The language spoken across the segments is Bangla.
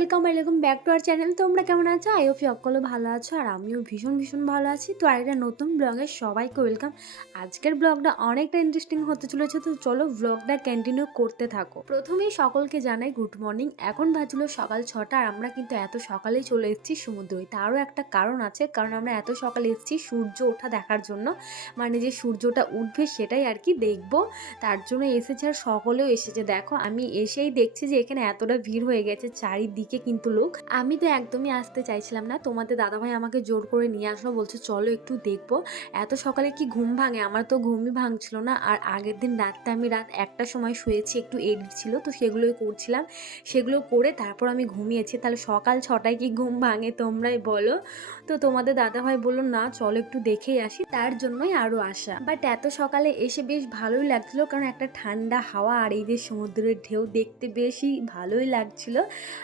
Welcome welcome back to our channel তোমরা কেমন আছো? আই হোপ সকলে ভালো আছো, আর আমিও ভীষণ ভীষণ ভালো আছি। তো আরেকটা নতুন ব্লগে সবাইকে ওয়েলকাম আজকের ব্লগটা অনেকটা ইন্টারেস্টিং হতে চলেছে, তো চলো ব্লগটা কন্টিনিউ করতে থাকো। প্রথমেই সকলকে জানাই গুড মর্নিং এখন বাজলো সকাল ছটা, আর আমরা কিন্তু এত সকালেই চলে এসেছি সমুদ্রে। তারও একটা কারণ আছে, কারণ আমরা এত সকালে এসেছি সূর্য ওঠা দেখার জন্য। মানে যে সূর্যটা উঠবে সেটাই আর কি দেখব। তার জন্য এসেছে আর সকলেও এসেছে। দেখো, আমি এসেই দেখছি যে এখানে এতটা ভিড় হয়ে গেছে, চারিদিকে কিন্তু লোক আমি তো একদমই আসতে চাইছিলাম না। তোমাদের দাদাভাই আমাকে জোর করে নিয়ে আসলো, বলছে, চলো একটু দেখব। এত সকালে কি ঘুম ভাঙে? আমার তো ঘুমই ভাঙছিল না। আর আগের দিন রাতটা আমি রাত একটা সময় শুয়েছি, একটু এডিট ছিল, তো সেগুলোই করছিলাম। সেগুলো করে তারপর আমি ঘুমিয়েছি। তাহলে সকাল ছটায় কি ঘুম ভাঙে তোমরাই বলো? তো তোমাদের দাদাভাই বলল, না, চলো একটু দেখেই আসি। তার জন্যই আরও আসা। বাট এত সকালে এসে বেশ ভালোই লাগছিল, কারণ একটা ঠান্ডা হাওয়া আর এই যে সমুদ্রের ঢেউ দেখতে বেশি ভালোই লাগছিল।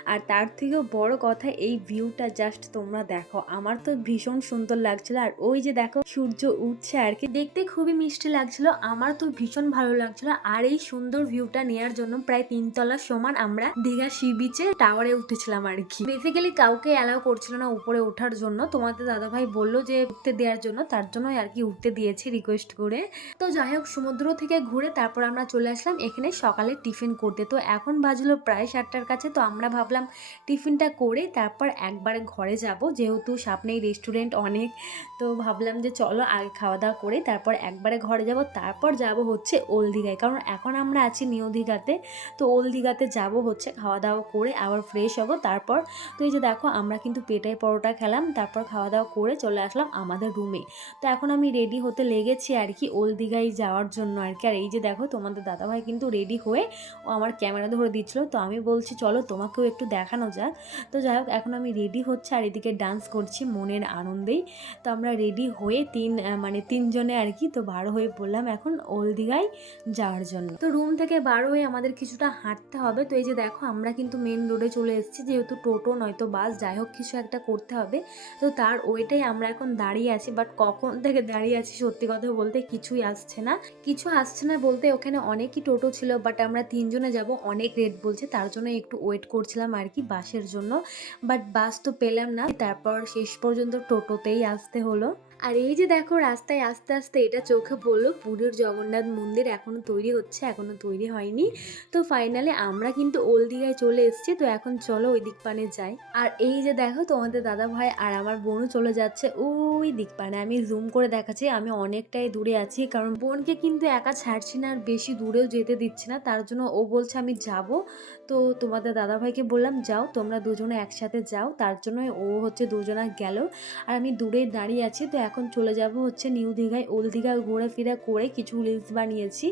আর তার থেকেও বড় কথা এই ভিউটা জাস্ট তোমরা দেখো। আমার তো ভীষণ সুন্দর লাগছিল। আর ওই যে দেখো, সূর্য উঠছে আর কি। দেখতে খুবই মিষ্টি লাগছিল। আমার তো ভীষণ ভালো লাগছিল। আর এই সুন্দর ভিউটা নেওয়ার জন্য প্রায় তিনতলা সমান আমরা দীঘা সি বিচে টাওয়ারে উঠেছিলাম আর কি। বেসিক্যালি কাউকে অ্যালাউ করছিল না উপরে ওঠার জন্য। তোমাদের দাদাভাই বলল যে উঠতে দেওয়ার জন্য। তার জন্যই আর কি উঠতে দিয়েছি রিকোয়েস্ট করে। তো যাই হোক, সমুদ্র থেকে ঘুরে তারপর আমরা চলে আসলাম। এখানে সকালে টিফিন করতে। তো এখন বাজলো প্রায় সাতটার কাছে। তো আমরা ভাবলাম টিফিনটা করে তারপর একবারে ঘরে যাব। যেহেতু সামনেই রেস্টুরেন্ট অনেক, তো ভাবলাম যে চলো আগে খাওয়া দাওয়া করে তারপর একবারে ঘরে যাব। তারপর যাব হচ্ছে ওল দীঘায় কারণ এখন আমরা আছি নিউ দীঘাতে তো ওল দীঘাতে যাব হচ্ছে খাওয়া দাওয়া করে আবার ফ্রেশ হব। তারপর, তো এই যে দেখো আমরা কিন্তু পেটাই পরোটা খেলাম, তারপর খাওয়া দাওয়া করে চলে আসলাম আমাদের রুমে তো এখন আমি রেডি হতে লেগেছি আর কি ওল দীঘায় যাওয়ার জন্য আর কি। আর এই যে দেখো তোমাদের দাদাভাই কিন্তু রেডি হয়ে ও আমার ক্যামেরা ধরে দিচ্ছিল। তো আমি বলছি, চলো তোমাকেও একটু দেখানো যাক। তো যাই হোক, এখন আমি রেডি হচ্ছে আর এদিকে ডান্স করছি মনের আনন্দেই। তো আমরা রেডি হয়ে তিন মানে তিনজনে আর কি, তো বার হয়ে পড়লাম এখন ওল দীঘায় যাওয়ার জন্য। তো রুম থেকে বার হয়ে আমাদের কিছুটা হাঁটতে হবে। তো এই যে দেখো, আমরা কিন্তু মেন রোডে চলে এসেছি, যেহেতু টোটো নয়তো বাস যাই হোক, কিছু একটা করতে হবে। তো তার ওইটাই আমরা এখন দাঁড়িয়ে আছি বাট কখন থেকে দাঁড়িয়ে আছি সত্যি কথা বলতে কিছুই আসছে না। কিছু আসছে না বলতে ওখানে অনেকই টোটো ছিল বাট আমরা তিনজনে যাব, অনেক রেট বলছে, তার জন্য একটু ওয়েট করছিলাম আর কি বাসের জন্য বাট বাস তো পেলাম না। তারপর শেষ পর্যন্ত টোটোতেই আসতে হলো। আর এই যে দেখো রাস্তায় আস্তে আস্তে এটা চোখে পড়ল, পুরীর জগন্নাথ মন্দির এখনও তৈরি হচ্ছে এখনও তৈরি হয়নি। তো ফাইনালি আমরা কিন্তু ওল দীঘায় চলে এসেছি, তো এখন চলো ওই দিক পানে যাই। আর এই যে দেখো তোমাদের দাদা ভাই আর আমার বোনও চলে যাচ্ছে, ওই দিক পানে আমি জুম করে দেখাচ্ছি, আমি অনেকটাই দূরে আছি, কারণ বোনকে কিন্তু একা ছাড়ছি না আর বেশি দূরেও যেতে দিচ্ছি না, তার জন্য ও বলছে আমি যাব। তো তোমাদের দাদা ভাইকে বললাম, যাও, তোমরা দুজনে একসাথে যাও। তার জন্য ও হচ্ছে দুজনা গেল। আর আমি দূরে দাঁড়িয়ে আছি, তো এখন চলে যাব হচ্ছে নিউ দীঘায়, ওল্ড দীঘায় ঘোরা ফেরা করে কিছু রিলস বানিয়েছি।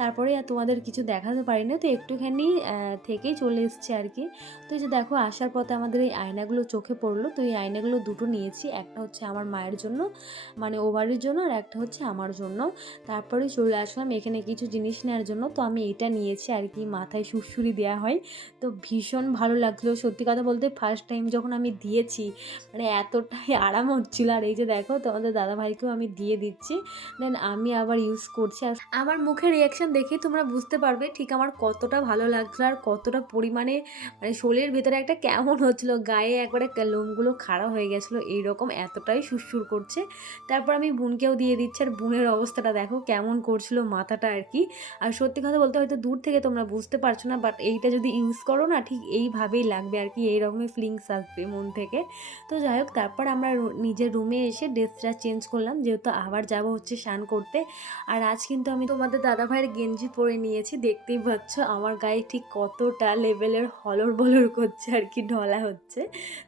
তারপরে আর তোমাদের কিছু দেখাতে পারি না তো একটুখানি থেকেই চলে এসছে আর কি। তো এই যে দেখো, আসার পথে আমাদের এই আয়নাগুলো চোখে পড়ল, তো এই আয়নাগুলো দুটো নিয়েছি, একটা হচ্ছে আমার মায়ের জন্য মানে ও বাড়ির জন্য, আর একটা হচ্ছে আমার জন্য। তারপরে চলে আসলাম, এখানে কিছু জিনিস নেওয়ার জন্য, তো আমি এটা নিয়েছি আর কি, মাথায় সুরসুরি দেওয়া হয়। তো ভীষণ ভালো লাগল, সত্যি কথা বলতে ফার্স্ট টাইম যখন আমি দিয়েছি মানে এতটাই আরাম হচ্ছিল। আর এই যে দেখো তোমাদের দাদাভাইকেও আমি দিয়ে দিচ্ছি। দেন আমি আবার ইউজ করছি। আর আমার মুখের রিয়াকশন দেখেই তোমরা বুঝতে পারবে ঠিক আমার কতটা ভালো লাগছিল আর কতটা পরিমাণে মানে শরীরের ভিতরে একটা কেমন হচ্ছিল, গায়ে একবারে লোমগুলো খাড়া হয়ে গেছিল, এইরকম এতটাই সুরসুর করছে। তারপর আমি বোনকেও দিয়ে দিচ্ছি। আর বোনের অবস্থাটা দেখো কেমন করছিল মাথাটা আর কি। আর সত্যি কথা বলতে হয়তো দূর থেকে তোমরা বুঝতে পারছ না বাট এইটা যদি ইউজ করো না, ঠিক এইভাবেই লাগবে আর কি। এইরকমই ফিলিংস আসবে মন থেকে। তো যাই হোক, তারপর আমরা নিজের রুমে এসে ড্রেসটা চেঞ্জ করলাম। যেহেতু আবার যাব হচ্ছে স্নান করতে। আর আজ কিন্তু আমি তোমাদের দাদাভাইয়ের গেঞ্জি পরে নিয়েছি। দেখতেই পাচ্ছ আমার গায়ে ঠিক কতটা লেভেলের হলর বলর করছে আর কি, ঢলা হচ্ছে।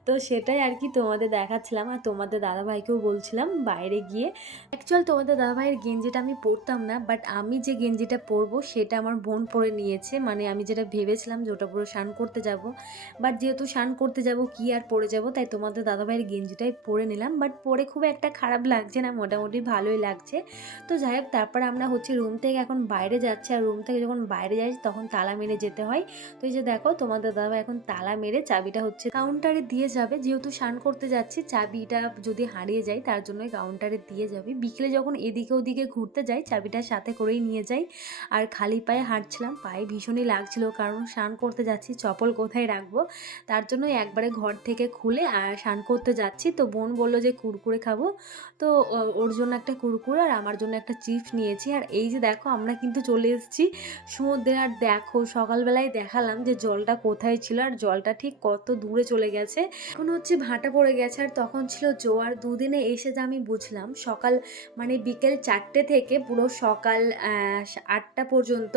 তো সেটাই আর কি তোমাদের দেখাচ্ছিলাম। আর তোমাদের দাদাভাইকেও বলছিলাম বাইরে গিয়ে। অ্যাকচুয়াল তোমাদের দাদাভাইয়ের গেঞ্জিটা আমি পরতাম না বাট আমি যে গেঞ্জিটা পরবো সেটা আমার বোন পরে নিয়েছে। মানে আমি যেটা ভেবেছিলাম যে ওটা পুরো স্নান করতে যাব। বাট যেহেতু স্নান করতে যাব, কি আর পরে যাব? তাই তোমাদের দাদাভাইয়ের গেঞ্জিটাই পরে নিলাম। বাট পরে খুব একটা খারাপ খারাপ লাগছে না, মোটামুটি ভালোই লাগছে। তো যাই হোক, তারপর আমরা হচ্ছে রুম থেকে এখন বাইরে যাচ্ছি, আর রুম থেকে যখন বাইরে যাই তখন তালা মেরে যেতে হয়। তো এই যে দেখো, তোমাদের দাদা এখন তালা মেরে চাবিটা হচ্ছে কাউন্টারে দিয়ে যাবে। যেহেতু স্নান করতে যাচ্ছি, চাবিটা যদি হারিয়ে যায় তার জন্যই কাউন্টারে দিয়ে যাবে। বিকেলে যখন এদিকে ওদিকে ঘুরতে যাই, চাবিটা সাথে করেই নিয়ে যাই। আর খালি পায়ে হাঁটছিলাম, পায়ে ভীষণই লাগছিল, কারণ স্নান করতে যাচ্ছি চপল কোথায় রাখব? তার জন্য একবারে ঘর থেকে খুলে আর স্নান করতে যাচ্ছি। তো বোন বলল যে কুরকুরে খাব। তো ওর জন্য একটা কুরকুরে আর আমার জন্য একটা চিপস নিয়েছি। আর এই যে দেখো, আমরা কিন্তু চলে এসেছি সমুদ্রে। আর দেখো, সকালবেলায় দেখালাম যে জলটা কোথায় ছিল আর জলটা ঠিক কত দূরে চলে গেছে। এখন হচ্ছে ভাটা পড়ে গেছে আর তখন ছিল জোয়ার দুদিনে এসে যে আমি বুঝলাম, সকাল মানে বিকেল চারটে থেকে পুরো সকাল আটটা পর্যন্ত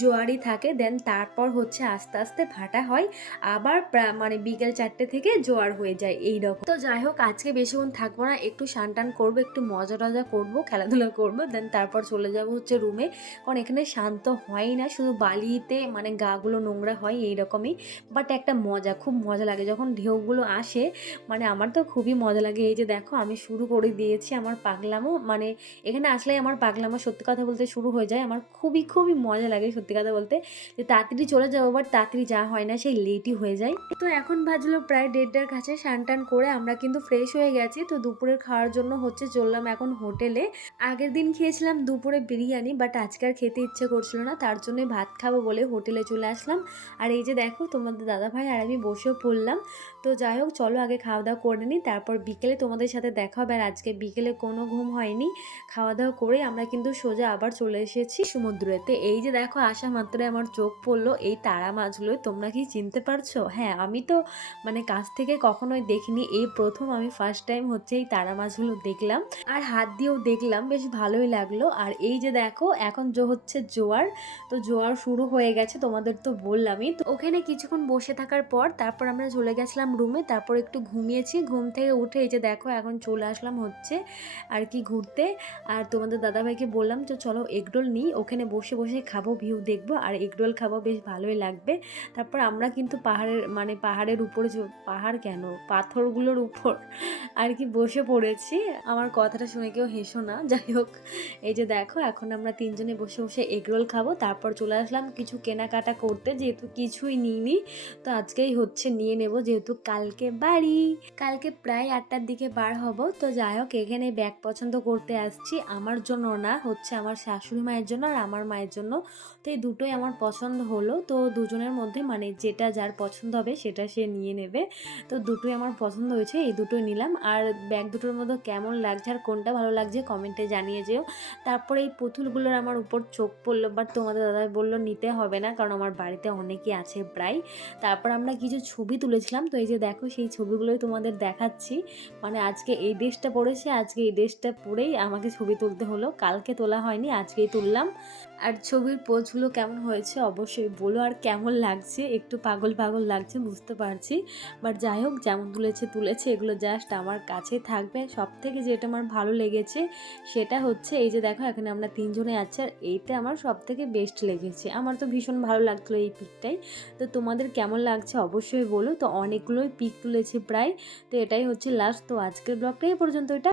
জোয়ারই থাকে। দেন তারপর হচ্ছে আস্তে আস্তে ভাটা হয়। আবার মানে বিকেল চারটে থেকে জোয়ার হয়ে যায় এই রকম তো যাই হোক, আজকে বেশিক্ষণ থাকব না। একটু স্নান টান করব, একটু মজা টজা করব, খেলাধুলা করব দেন তারপর চলে যাব হচ্ছে রুমে কারণ এখানে শান্ত হয় না, শুধু বালিতে মানে গাগুলো নোংরা হয় এই রকমই বাট একটা মজা, খুব মজা লাগে। যখন ঢেউগুলো আসে মানে আমার তো খুবই মজা লাগে। এই যে দেখো, আমি শুরু করে দিয়েছি আমার পাগলামো। মানে এখানে আসলে আমার পাগলামো সত্যি কথা বলতে শুরু হয়ে যায়। আমার খুবই খুবই মজা লাগে সত্যি কথা বলতে। যে তাড়াতাড়ি চলে যাব বাট তাড়াতাড়ি যা হয় না, সেই লেটই হয়ে যায়। তো এখন বাজলো প্রায় দেড়টার কাছে স্নান টান করে আমরা কিন্তু ফ্রেশ হয়ে গেছি। তো দুপুরের খাওয়ার জন্য হচ্ছে চললাম এখন হোটেলে। আগের দিন খেয়েছিলাম দুপুরে বিরিয়ানি বাট আজকে আর খেতে ইচ্ছে করছিল না, তার জন্য ভাত খাব বলে হোটেলে চলে আসলাম। আর এই যে দেখো, তোমাদের দাদা ভাই আর আমি বসেও পড়লাম। তো যাই হোক, চলো আগে খাওয়া দাওয়া করে নিই, তারপর বিকেলে তোমাদের সাথে দেখা হবে। আর আজকে বিকেলে কোনো ঘুম হয়নি, খাওয়া দাওয়া করে আমরা কিন্তু সোজা আবার চলে এসেছি সমুদ্রেতে। এই যে দেখো আসা মাত্র আমার চোখ পড়ল, এই তারা মাছগুলো, তোমরা কি চিনতে পারছ? হ্যাঁ আমি তো মানে কাছ থেকে কখনোই দেখিনি, এই প্রথম আমি ফার্স্ট টাইম হচ্ছে এই তারা মাছগুলো দেখলাম আর হাত দিয়েও দেখলাম, বেশ ভালোই লাগল। আর এই যে দেখো, এখন যে হচ্ছে জোয়ার। তো জোয়ার শুরু হয়ে গেছে, তোমাদের তো বললামই। তো ওখানে কিছুক্ষণ বসে থাকার পর তারপর আমরা চলে গেছিলাম রুমে, তারপর একটু ঘুমিয়েছি। ঘুম থেকে উঠে এই যে দেখো, এখন চলে আসলাম হচ্ছে আর কি ঘুরতে। আর তোমাদের দাদাভাইকে বললাম যে, চলো এগরোল নিই, ওখানে বসে বসে খাব, ভিউ দেখব, আর এগরোল খাব, বেশ ভালোই লাগবে। তারপর আমরা কিন্তু পাহাড়ের মানে পাহাড়ের উপরে পাহাড় কেন? পাথরগুলোর উপর আর কি বসে পড়েছি। আমার কথাটা শুনে কেউ হেসো না। যাই হোক, এই যে দেখো, এখন আমরা তিনজনে বসে বসে এগরোল খাব। তারপর চলে আসলাম কিছু কেনাকাটা করতে, যেহেতু কিছুই নিইনি, তো আজকেই হচ্ছে নিয়ে নেব, যেহেতু কালকে বাড়ি। কালকে প্রায় আটটার দিকে বার হব, তো যাই হোক, এখানে ব্যাগ পছন্দ করতে আসছি। আমার জন্য না, হচ্ছে আমার শাশুড়ি মায়ের জন্য আর আমার মায়ের জন্য। তো এই দুটোই আমার পছন্দ হলো। তো দুজনের মধ্যে মানে যেটা যার পছন্দ হবে, সেটা সে নিয়ে নেবে। তো দুটোই আমার পছন্দ হয়েছে, এই দুটোই নিলাম। আর ব্যাগ দুটোর মধ্যে কেমন লাগছে আর কোনটা ভালো লাগছে কমেন্টে জানিয়ে যেও। তারপরে এই পুতুলগুলোর আমার উপর চোখ পড়ল বাট তোমাদের দাদা বলল নিতে হবে না, কারণ আমার বাড়িতে অনেকেই আছে প্রায়। তারপর আমরা কিছু ছবি তুলেছিলাম, তো এই যে দেখো সেই ছবিগুলোই তোমাদের দেখাচ্ছি। মানে আজকে এই ড্রেসটা পরেছে, আজকে এই ড্রেসটা পরেই আমাকে ছবি তুলতে হলো। কালকে তোলা হয়নি, আজকেই তুললাম। আর ছবির পোজগুলো কেমন হয়েছে অবশ্যই বলো, আর কেমন লাগছে? একটু পাগল পাগল লাগছে, বুঝতে পারছি। বাট যাই হোক, যেমন তুলেছে তুলেছে, এগুলো জাস্ট আমার কাছে থাকবে। সব থেকে যেটা আমার ভালো লেগেছে, সেটা হচ্ছে এই যে দেখো, এখানে আমরা তিনজনে আছি, আর এইটা আমার সব থেকে বেস্ট লেগেছে। আমার তো ভীষণ ভালো লাগল এই পিকটাই। তো তোমাদের কেমন লাগছে অবশ্যই বলো। তো অনেকগুলোই পিক তুলেছে প্রায়। তো এটাই হচ্ছে লাস্ট তো আজকের ব্লগটা এই পর্যন্ত, এটা